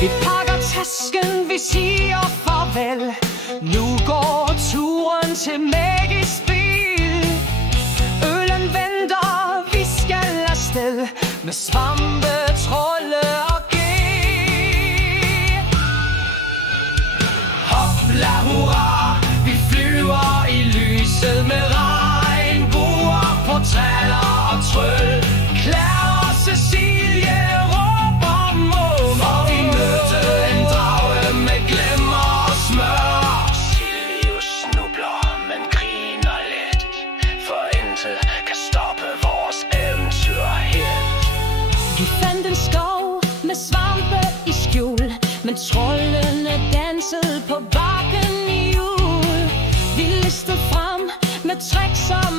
Vi pakker tasken, vi siger farvel. Nu går turen til magisk spil. Ølen venter, vi skal afsted med svampe, trolde og ge. Hopla hurra, vi flyver i lyset med regnbuer, portaler og tryl. Claire og Cecilie råber mål, for vi mødte en drage med glemmer og smør. Silius snubler, men griner let, for intet kan stoppe vores eventyrhelt. Vi fandt en skov med svampe i skjul, men troldene dansede på bakken i jul. Vi listede frem med tricks og